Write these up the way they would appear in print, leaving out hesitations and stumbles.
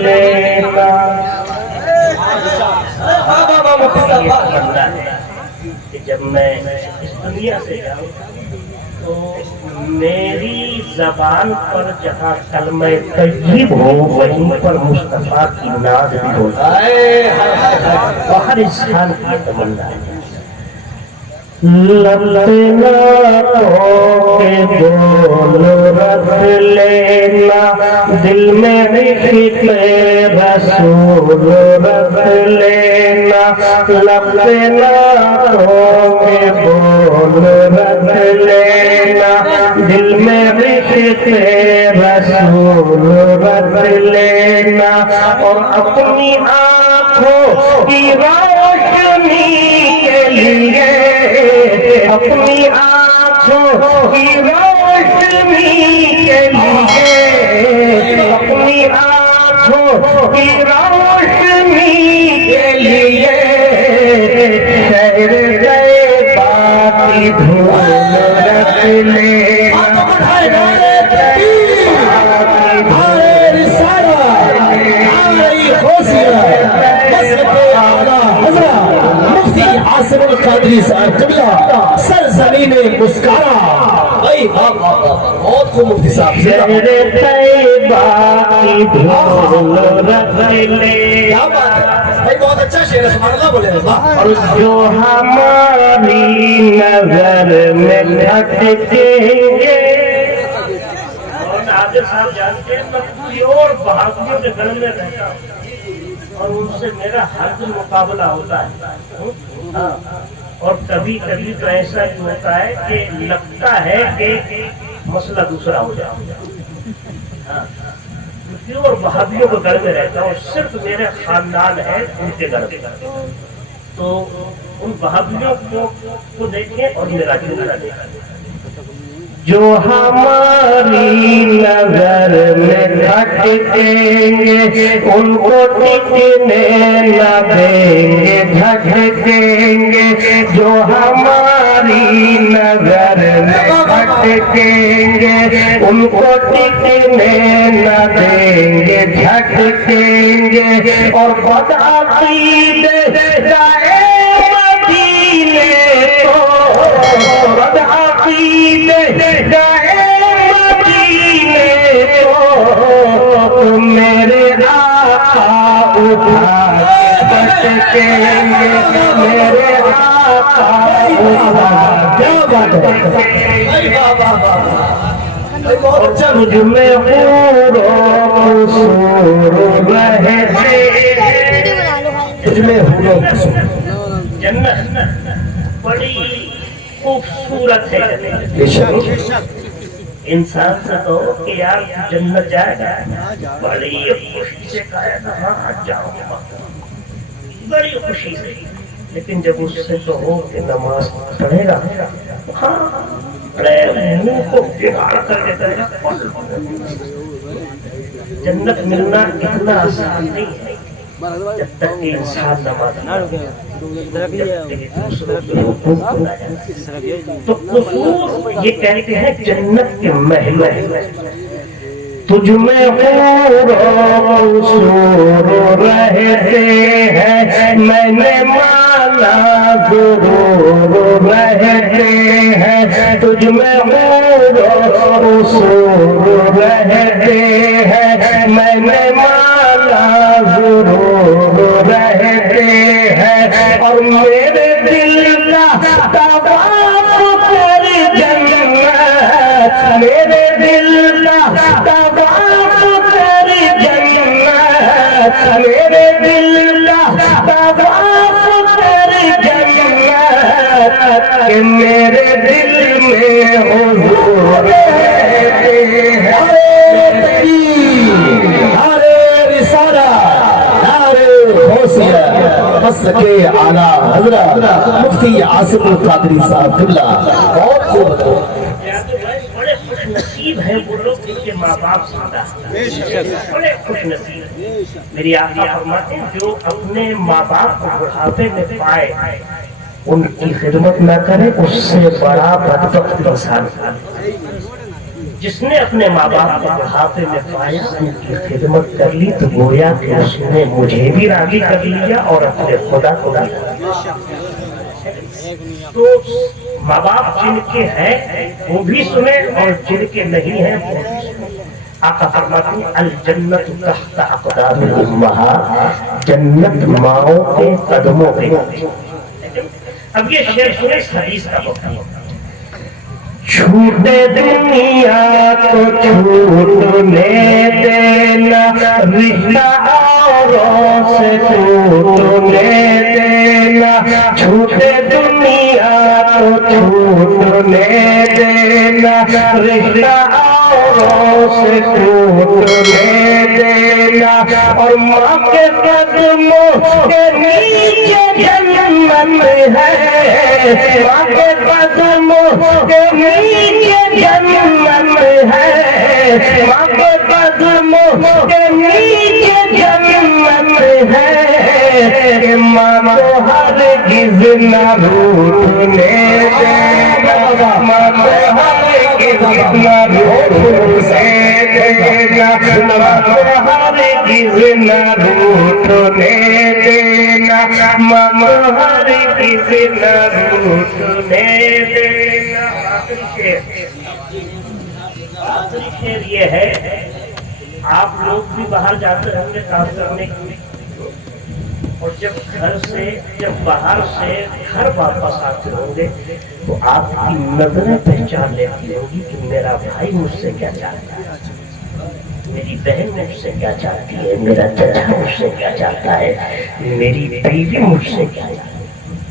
لینا. کہ جب میں اس دنیا سے جاؤں تو میری زبان پر جہاں کلمہ طیب ہو وہیں پر مصطفیٰ کی ناز بھی ہو جائے. ہر انسان کی تمنا ہے. لبنا کے بول رکھ لینا, دل میں عشق رسول رکھ لینا. لبنا کے بول رکھ لینا, دل میں عشق رسول رکھ لینا. اور اپنی آنکھوں کی روشنی کے لیے, اپنی آنکھوں کی روشنی کے لیے, اپنی آنکھوں کی روشنی کے لیے شہر طیبہ کی دھول رکھ لینا. عاصم القادری صاحب قبلہ سرزمین مسکارا. بہت خوب مفتی صاحب. شہر طیبہ کی دھول رکھ لینا. بہت اچھا شعر ہے, سبحان اللہ بولے. اور جو ہماری نظر میں بھٹکیں گے. اور ناظر صاحب جانتے ہیں میں پیور بہادریوں کے گھر میں رہتا ہوں اور ان سے میرا ہر دن مقابلہ ہوتا ہے. اور کبھی کبھی تو ایسا ہی ہوتا ہے کہ لگتا ہے کہ مسئلہ دوسرا ہو جائے. پیور بہادریوں کے گھر میں رہتا ہوں, صرف میرے خاندان ہے ان کے گھر میں. تو ان بہادریوں کو دیکھیں اور میرا چہرہ دیکھیں. جو ہماری نظر میں بھٹکیں گے ان کو ٹکنے نہ دیں گے, جھٹکیں گے. جو ہماری نظر میں بھٹکیں گے ان کو ٹکنے نہ دیں گے, جھٹکیں گے. اور بدعقیدے جائے مدینے کو, بدعقیدے جائے مدینے کو, میرے آقا اٹھا کے بچکیں گے, میرے آقا اٹھا کے بچکیں گے. تجھ میں حور و قصور رہتے, تجھ میں حور و قصور. جنت بڑی خوبصورت ہے. انسان سے تو کہ یار جنت جائے گا, بڑی خوشی سے کہا گا ہاں جاؤ گا, بڑی خوشی سے. لیکن جب اس سے تو ہو کہ نماز پڑھے گا, ہاں منہ کو بگاڑ کر دیتا ہے. جنت ملنا اتنا آسان نہیں ہے جب تک کہ انسان نماز تو قصور یہ کہتے ہیں جنت کے محل. تجھ میں حور و قصور رہتے ہیں, میں نے مانا ضرور رہتے ہیں. تجھ میں حور و قصور رہتے ہیں, میں نے مانا ضرور رہتے ہیں. اور میرے دل کا طواف کر جنت, میرے دل کا طواف کر جنت, میرے دل کا طواف کر جنت, کہ میرے دل میں حضور رہتے ہیں. مسلکے اعلیٰ حضرت مفتی عاصم القادری صاحب قبلہ. بہت خوب. بڑے خوش نصیب ہیں وہ لوگ جن کے ماں باپ زندہ ہیں, بڑے خوش نصیب. میری آقا فرماتے ہیں جو اپنے ماں باپ کو بڑھاپے میں پائے ان کی خدمت نہ کرے اس سے بڑا بدبخت انسان. جس نے اپنے ماں باپ کو بڑھاپے میں پایا ان کی خدمت کر لی تو گویا کہ اس نے مجھے بھی راضی کر لیا اور اپنے خدا کو راضی کر لیا۔ تو ماں باپ جن کے ہیں وہ بھی سنیں اور جن کے نہیں ہیں وہ بھی سنیں۔ آقا فرماتے ہیں الجنت تحت اقدام الامہات، جنت ماؤں کے قدموں پہ۔ اب یہ شعر سنیں اس حدیث کا مطلب۔ چھوٹے دنیا کو چھوٹنے دینا، رشتہ اوروں سے ٹوٹنے دینا، چھوٹے دنیا کو چھوٹنے دینا، رشتہ اوروں سے ٹوٹنے دینا، اور ماں کے قدموں کے نیچے جنت ہے، ماں کے قدموں کے نیچے جنت ہے، ماں کے قدموں کے نیچے جنت ہے، کہ ماں کو ہرگز نہ روٹنے دینا، ماں کو ہرگز نہ روٹنے دینا، ماں کو ہرگز نہ روٹنے دینا، ماں کو ہرگز نہ روٹنے دینا۔ آخری شعر یہ ہے، آپ لوگ بھی باہر جاتے ہوں گے کام کرنے کے لیے، اور جب باہر سے گھر واپس آتے ہوں گے تو آپ کی نظریں پہچان لیتی ہوں گی کہ میرا بھائی مجھ سے کیا چاہتا ہے، میری بہن مجھ سے کیا چاہتی ہے، میرا چچا مجھ سے کیا چاہتا ہے، میری بیوی مجھ سے کیا چاہتی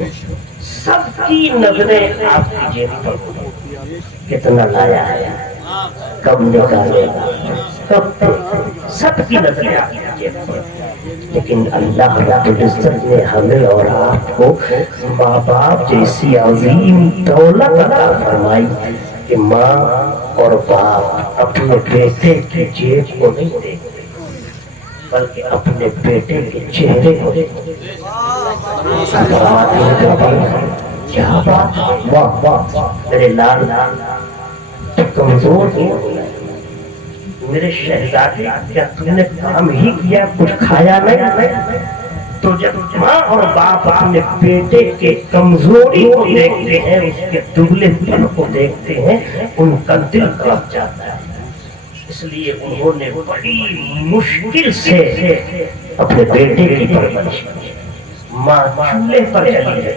ہے۔ سب کی نظریں آپ کی جیب پر ہوتی، کتنا لایا ہے، کب نکالے گا، کب، سب کی نظریں آپ کی جیب پر۔ لیکن اللہ رب العزت نے ہمیں اور آپ کو ماں باپ جیسی عظیم دولت عطا فرمائی کہ ماں اور باپ اپنے بیٹے کی جیب کو نہیں دیکھتے بلکہ اپنے بیٹے کے چہرے کو دیکھتے۔ کیا بات، واہ واہ، میرے لال تو کمزور نہیں ہو گیا، میرے شہزادے کیا تم نے کام ہی کیا، کچھ کھایا نہیں؟ تو جب ماں اور باپ اپنے بیٹے کے کمزوری کو دیکھتے ہیں، اس کے دبلے پن کو دیکھتے ہیں، ان کا دل کڑپ جاتا ہے۔ اس لیے انہوں نے بڑی مشکل سے اپنے بیٹے کی پرورش کی۔ ماں چولہے پر جلی ہے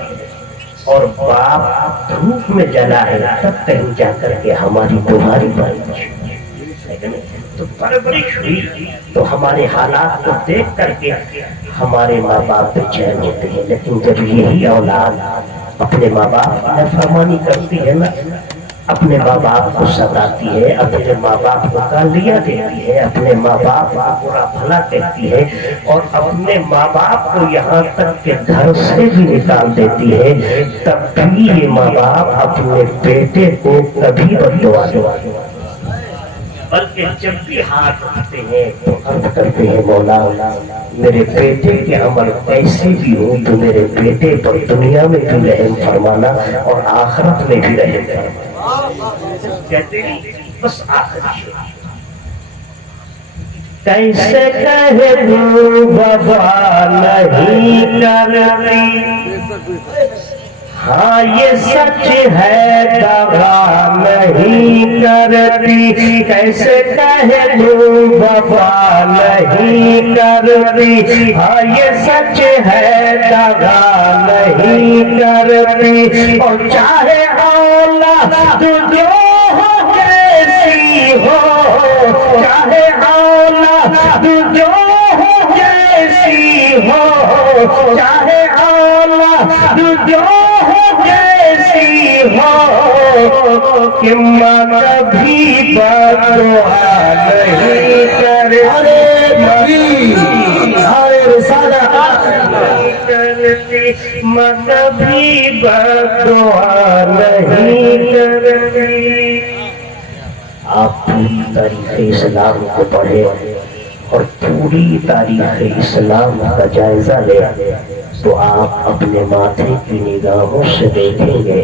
اور باپ دھوپ میں جلا ہے، تب کہیں جا کر کے ہماری تمہاری پرورش تو پرورش ہوئی۔ تو ہمارے حالات کو دیکھ کر کے ہمارے ماں باپ بے چین ہوتے ہیں، لیکن جب یہی اولاد اپنے ماں باپ کی نافرمانی کرتی ہے نا، اپنے ماں باپ کو ستاتی ہے، اپنے ماں باپ کو گالیاں دیتی ہے، اپنے ماں باپ کو برا بھلا کہتی ہے، اور اپنے ماں باپ کو یہاں تک کہ گھر سے بھی نکال دیتی ہے، تب بھی یہ ماں باپ اپنے بیٹے کو کبھی بد دعا نہیں، بلکہ جب بھی ہاتھ اٹھتے ہیں تو عرض کرتے ہیں مولا میرے بیٹے کے عمل ایسے بھی ہو تو میرے بیٹے پر دنیا میں بھی رحم فرمانا اور آخرت میں بھی رحم فرمانا۔ کہتے ہیں بس آخری کیسے کہے تو وفا نہیں کرتی، ہاں یہ سچ ہے دغا نہیں کرتی، کیسے کہے تو وفا نہیں کرتی، ہاں یہ سچ ہے دغا نہیں کرتی، اور چاہے اولاد جو ہو جیسی ہو، چاہے اولاد جو ہو جیسی ہو، چاہے اولاد جو ہو، کہ ماں کبھی بد دعا نہیں کرتی، ماں کبھی بد دعا نہیں کرتی۔ آپ پوری تاریخ اسلام کو پڑھیں اور پوری تاریخ اسلام کا جائزہ لیں تو آپ اپنے ماتھے کی نگاہوں سے دیکھیں گے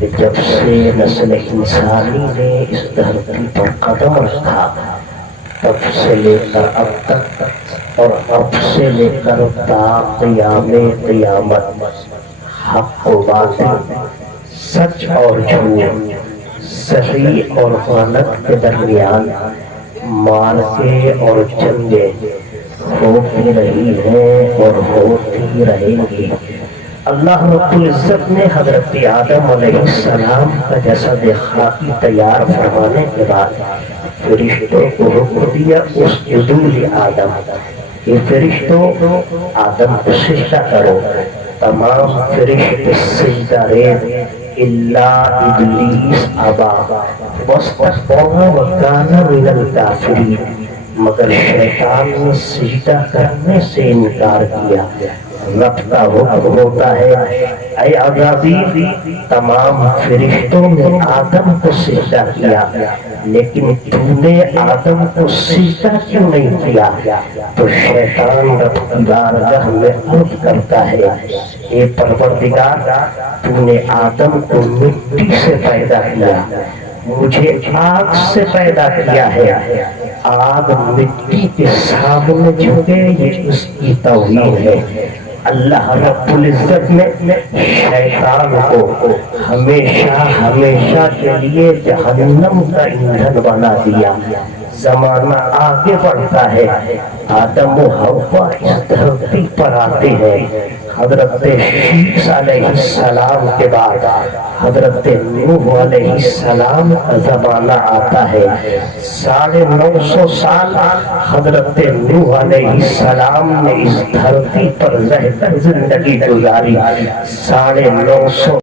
کہ جب سے نسل انسانی نے اس دھرتی پر قدم رکھا تب سے لے کر اب تک اور اب سے لے کر تا قیام قیامت حق و باطل، سچ اور جھوٹ، صحیح اور غلط کے درمیان مارکے اور جنگیں ہوتی رہی ہیں اور ہوتی رہیں گی۔ اللہ رب العزت نے حضرت آدم علیہ السلام کا جسد خاکی تیار فرمانے کے بعد فرشتوں کو حکم دیا اسجدوا لآدم، یہ فرشتوں آدم کو سجدہ کرو۔ تمام فرشتے سجدہ ریز الا ابلیس ابا واستكبر وكان من الكافرین، مگر شیطان نے سجدہ کرنے سے انکار کیا۔ رب کا حکم ہوتا ہے اے عزازیل، تمام فرشتوں نے آدم کو سجدہ کیا لیکن تو نے آدم کو سجدہ کیوں نہیں کیا؟ تو شیطان رب کی بارگاہ میں عرض کرتا ہے اے پروردگار، تو نے آدم کو مٹی سے پیدا کیا، مجھے آگ سے پیدا کیا ہے، آگ مٹی کے سامنے جھکے یہ اس کی توہین ہے۔ اللہ رب العزت نے شیطان کو ہمیشہ کے لیے جہنم کا ایندھن بنا دیا۔ زمانہ آگے بڑھتا ہے، آدم و حوا اس دھرتی پر آتے ہیں۔ حضرت شیس علیہ السلام کے بعد حضرت نوح علیہ السلام کا زمانہ آتا ہے۔ 950 سال حضرت نوح علیہ السلام نے اس دھرتی پر رہ کر زندگی گزاری۔ 950